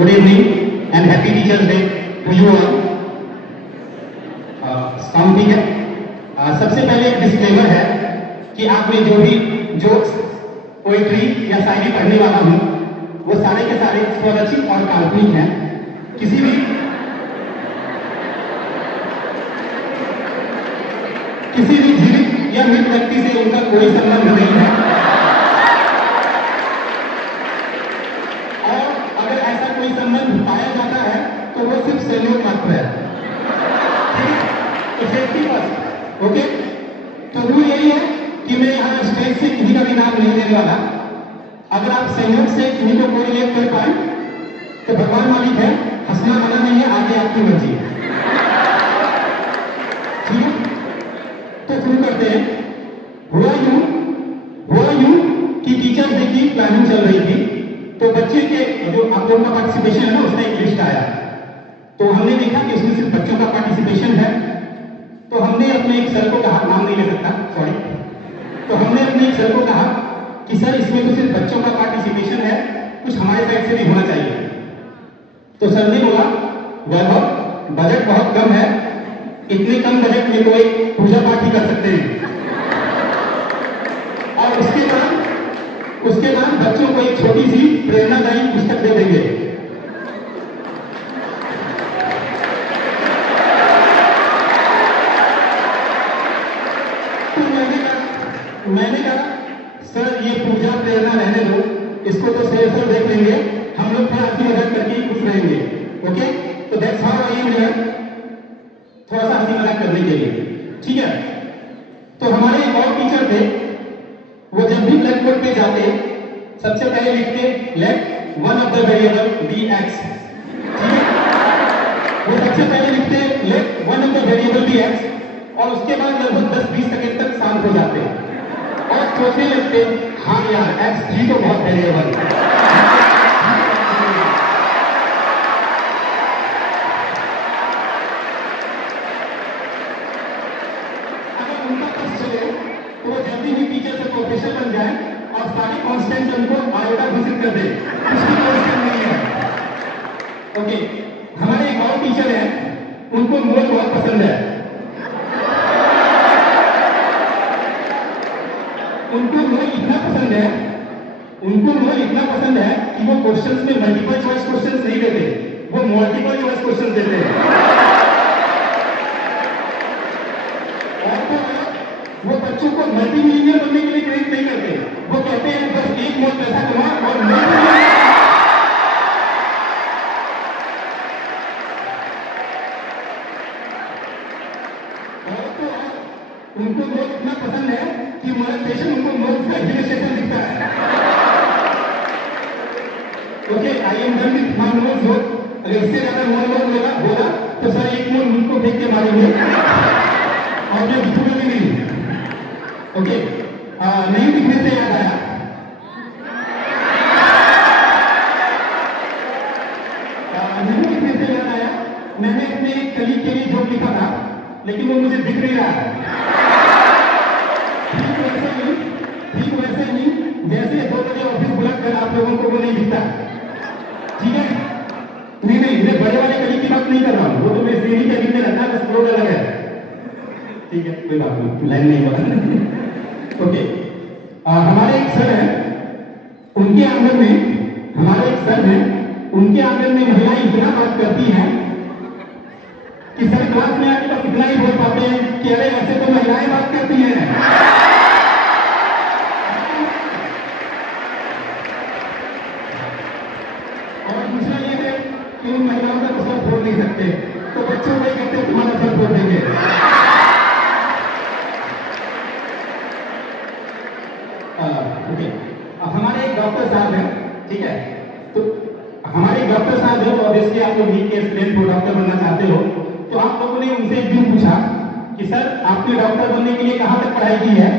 Good evening and happy Teachers Day to you all. Sound ठीक है? सबसे पहले एक डिस्क्लेमर है कि आप में जो भी जोक्स, पोएट्री या शायरी पढ़ने वाला हूँ वो सारे के सारे स्वरचित और काल्पनिक हैं। किसी भी जीवित या मृत व्यक्ति से उनका कोई संबंध नहीं है और अगर ऐसा कोई संबंध पाया जाता है तो वो सिर्फ सहयोग मात्र है। तो सेफ्टी फर्स्ट, ओके? तो रूल यही है कि मैं यहाँ स्टेज से किसी का भी नाम नहीं लेने वाला। अगर आप सहयोग से किसी को कोरिलेट कर पाए तो भगवान मालिक है, हंसना मना नहीं है, आगे आपकी मर्जी। ठीक है, तो शुरू करते हैं। हुआ यूं कि टीचर्स डे की प्लानिंग चल रही थी, तो बच्चे के जो आप लोगों का पार्टिसिपेशन है ना, उसका एक लिस्ट आया। तो हमने देखा कि उसमें सिर्फ बच्चों का पार्टिसिपेशन है, तो हमने अपने एक सर को कहा, नाम नहीं ले सकता, सॉरी, तो हमने अपने एक सर को कहा कि सर इसमें तो सिर्फ बच्चों का पार्टिसिपेशन है, कुछ हमारे साइड से भी होना चाहिए। तो सर ने बोला, वैभव बजट बहुत कम है, इतने कम बजट में तो एक पूजा पाठ ही कर सकते हैं। और उसके बाद बच्चों को एक छोटी सी प्रेरणादायी पुस्तक दे देंगे। तो मैंने कहा सर ये पूजा प्रेरणा रहने दो, इसको तो सर देख लेंगे, हम लोग थोड़ा हंसी मजाक करके ही खुश रहेंगे। ओके, तो that's how I am here, थोड़ा सा हंसी मजाक करने के लिए। ठीक है, तो हमारे एक और टीचर थे, वो जब भी ब्लैक बोर्ड पे जाते सबसे पहले लिखते let one of the variable be X. ठीक है, वो सबसे पहले लिखते let one of the variable be X और उसके बाद लगभग 10-20 सेकंड तक शांत हो जाते और सोचने लगते, हाँ यार x3 तो बहुत वेरिएबल है। अगर उनका पास चले तो वो जल्दी ही टीचर से प्रोफेसर बन जाए और सारे कांस्टेंट उनको आयोटा घोषित कर दे, उसकी कांस्टेंट नहीं है। ओके, हमारे एक और टीचर है, उनको मोल बहुत पसंद है। उनको मोल इतना पसंद है कि वो क्वेश्चंस में मल्टीपल चॉइस क्वेश्चंस नहीं देते, वो मल्टीपल चॉइस क्वेश्चंस देते हैं। और तो वो बच्चों को मल्टी मिलियनियर बनने के लिए प्रेरित नहीं करते, वो कहते हैं बस एक मोल पैसा कमा और उनको मोल इतना पसंद है कि मोनेटाइजेशन उनको मोल से एडमिनिस्ट्रेशन दिखता है। Okay, I am done with my mole joke. अगर इससे ज्यादा मोल बोला तो सर एक मोल उनको देख के मारेंगे और मैं दिखूंगा भी नहीं। ओके, नहीं दिखने से याद आया, मैंने अपने कलीग के लिए जोक लिखा था, लेकिन वो मुझे दिख नहीं रहा है। ठीक वैसे ही जैसे 2 बजे ऑफिस बुला कर आप लोगों को वो नहीं दिखता। ठीक है, नहीं मैं बड़े वाले कलीग की बात नहीं कर रहा हूँ, वो तो मैं सीढ़ी के नीचे रखा, बस फ्लोर अलग है। ठीक है, कोई बात नहीं, लाइन नहीं बता। ओके, हमारे एक सर है, उनके आंगन में महिलाएं इतना बात करती हैं कि सर क्लास में आके बस इतना ही बोल पाते हैं कि अरे ऐसे तो महिलाएं बात करती हैं। और दूसरा ये है कि उन महिलाओं का तो सर फोड़ नहीं सकते, तो बच्चों को कहते तुम्हारा सर फोड़ देंगे। ओके, हमारे एक डॉक्टर साहब हैं, ठीक है, तो हमारे डॉक्टर साहब हैं, तो ऑब्वियसली आप लोग नीट के स्टूडेंट को डॉक्टर बनना चाहते हो, तो आप लोगों ने उनसे एक दिन पूछा कि सर आपने डॉक्टर बनने के लिए कहां तक पढ़ाई की है,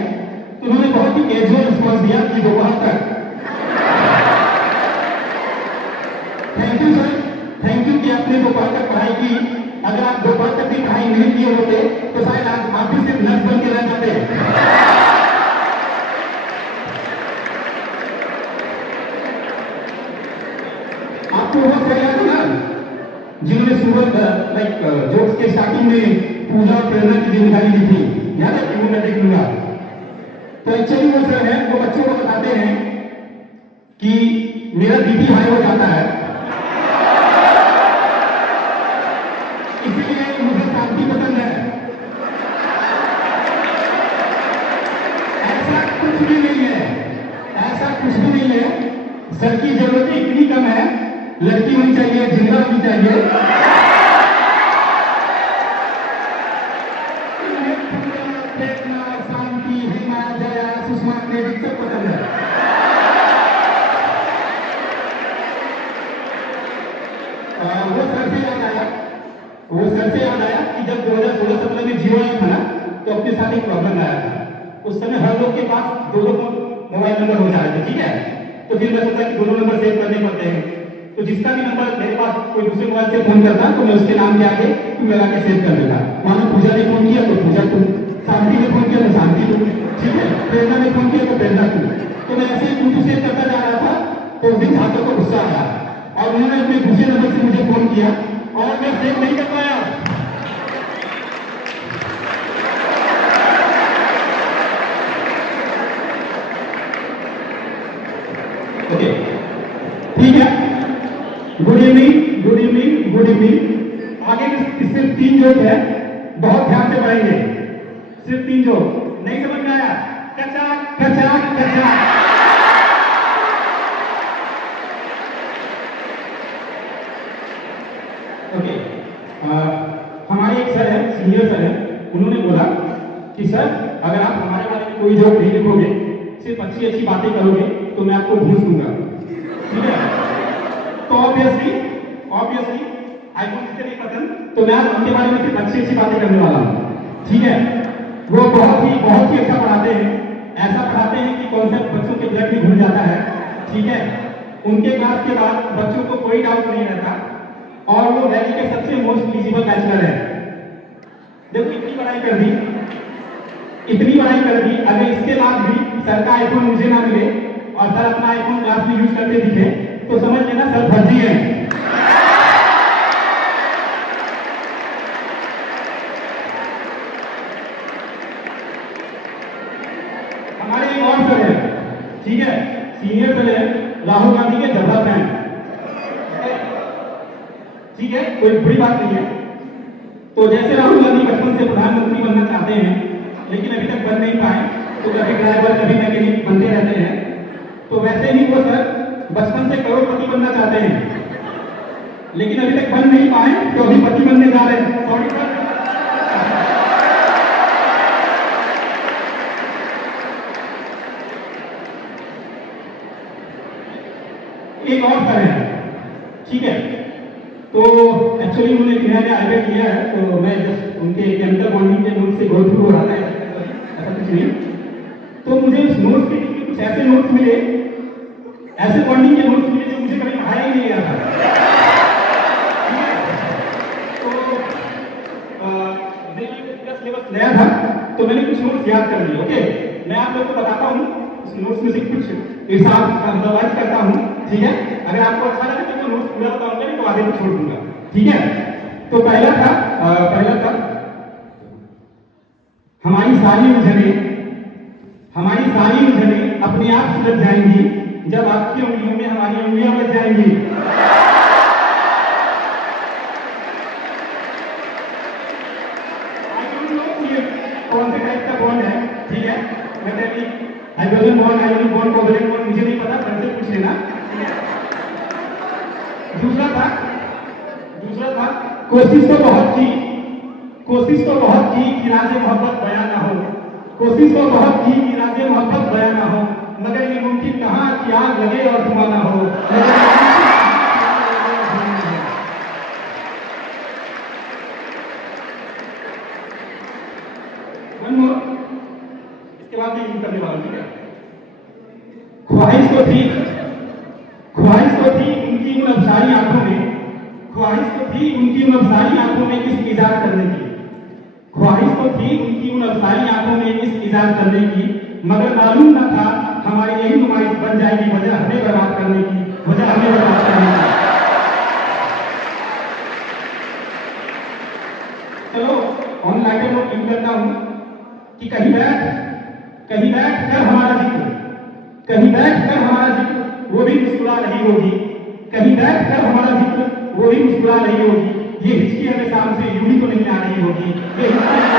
तो उन्होंने बहुत ही कैजुअल रिस्पॉन्स दिया कि दोपहर तक। Thank you sir, thank you कि आपने दोपहर तक पढ़ाई की। अगर आप दोपहर तक भी पढ़ाई नहीं किए होते तो शायद आप भी सिर्फ नर्स बन के रह जाते। आप आपको वो सर याद है ना, जिन्होंने सूरत लाइक जोक्स के स्टार्टिंग में पूजा और प्रेरणा की जिम्मेदारी दी थी, याद है कि वो मैं देख लूंगा। तो एक्चुअली वो सर है, वो बच्चों को बताते हैं कि मेरा बीपी हाई हो जाता है, इसीलिए मुझे शांति पसंद है। ऐसा कुछ भी नहीं है, ऐसा कुछ भी नहीं है। सर की जरूरत इतनी कम है, लड़की होनी चाहिए, जिंदा होनी चाहिए। शांति, हिमा, जया, सुषमा, क्रेडिट सब पसंद है। वो सर से याद आया, वो सर से याद आया कि जब 2016-17 में जियो आया था ना, तो अपने साथ एक प्रॉब्लम आया था। उस समय हर लोग के पास दो मोबाइल नंबर हो जा रहे थे, ठीक है। तो फिर मैं सोचा कि दोनों नंबर सेव करने पड़ते हैं। तो जिसका भी नंबर मेरे पास कोई दूसरे मोबाइल से फोन करता तो मैं उसके नाम के आगे तू लगा के सेव कर देता। मानो पूजा ने फोन किया तो पूजा तू, शांति ने फोन किया तो शांति तू, ठीक है, प्रेरणा ने फोन किया तो प्रेरणा तू। तो मैं ऐसे ही तू सेव करता जा रहा था। तो उस दिन छात्रों को गुस्सा आया और उन्होंने अपने दूसरे नंबर से मुझे फोन किया और मैं सेव नहीं कर पाया। ओके, ठीक है। Good evening, good evening, good evening. आगे सिर्फ 3 जोक है, बहुत ध्यान से पढ़ेंगे। सिर्फ 3 जोक, नहीं समझ में आया? कच्चा कच्चा कच्चा। ओके, हमारे एक सर है, सीनियर सर है, उन्होंने बोला कि सर अगर आप हमारे बारे में कोई जोक नहीं लिखोगे, सिर्फ अच्छी अच्छी बातें करोगे तो मैं आपको घूस दूंगा, ठीक है। तो ऑब्वियसली आईफोन से नहीं पसंद, तो मैं उनके बारे में सिर्फ अच्छी अच्छी बातें करने वाला हूँ, ठीक है। वो बहुत ही अच्छा पढ़ाते हैं, ऐसा पढ़ाते हैं कि कॉन्सेप्ट बच्चों के ब्लड में घुल जाता है, ठीक है। उनके क्लास के बाद बच्चों को कोई डाउट नहीं रहता और वो वैली के सबसे मोस्ट एलिजिबल बैचलर है। देखो इतनी पढ़ाई कर दी, अगर इसके बाद भी सर का आईफोन मुझे ना मिले और सर अपना आईफोन क्लास में यूज करते दिखे तो समझ लेना सर फर्जी है। हमारे एक और सर है, ठीक है, सीनियर सर है, राहुल गांधी के जबरा फैन, ठीक है, कोई बुरी बात नहीं है। तो जैसे राहुल गांधी बचपन से प्रधानमंत्री बनना चाहते हैं लेकिन अभी तक बन नहीं पाए, तो कभी ड्राइवर कभी मैकेनिक बनते रहते हैं, तो वैसे ही वो सर बचपन से करोड़पति बनना चाहते हैं लेकिन अभी तक बन नहीं पाए, तो अभी पति बनने जा रहे हैं। Sorry sir. एक और सर है, ठीक है, तो एक्चुअली उन्होंने नया आइडिया किया है, तो मैं जस्ट उनके केमिकल बॉन्डिंग के नोट्स से गो थ्रू हो रहा था, ऐसा कुछ नहीं। तो मुझे उस नोट्स के नीचे कुछ ऐसे नोट्स मिले, ऐसे बॉन्डिंग के नोट्स मिले जो मुझे कभी पढ़ाया ही नहीं गया था। तो सिलेबस नया था तो मैंने कुछ नोट्स याद कर लिए। ओके, मैं आप लोगों को बताता हूँ उस नोट्स में से कुछ रिवाइज करता हूँ, ठीक है। अगर आपको अच्छा लगे तो नोट्स पूरा बताऊंगा, नहीं तो आगे को छोड़ दूंगा, ठीक है। तो पहला था हमारी सारी उलझने अपने आप सुलझ जाएंगी जब आपकी उंगलियों में हमारी उंगलियां बच जाएंगी। कौन से टाइप का बॉन्ड है, ठीक है, metallic, hydrogen bond, ionic bond, covalent bond, मुझे नहीं पता, सर से पूछ लेना। दूसरा था कोशिश तो बहुत की कि राज़े मोहब्बत बयां ना हो, कोशिश तो बहुत की कि राज़े मोहब्बत बयां ना हो, मगर ये मुमकिन कहाँ कि आग लगे और धुआं ना हो। इसके बाद मैं यूज करने वाला हूं, ठीक है। ख्वाहिश तो थी उनकी उन अफसारी आंखों में, ख्वाहिश तो थी उनकी उन अफसारी आंखों में इस इजाद करने की, ख्वाहिश तो थी उनकी उन अफसारी आंखों में इस इजाद करने की, मगर मालूम न था हमारी यही नुमाइश बन जाएगी वजह हमें बर्बाद करने की, वजह हमें बर्बाद करने की। वाला हूं कि कहीं बैठ कर हमारा जिक्र, कहीं बैठ कर हमारा जिक्र वो भी मुस्कुरा रही होगी, कहीं बैठ कर हमारा जिक्र वो भी मुस्कुरा रही होगी। ये हिचकी हमें सामने से यूं ही तो नहीं आ रही होगी, ये हिचकी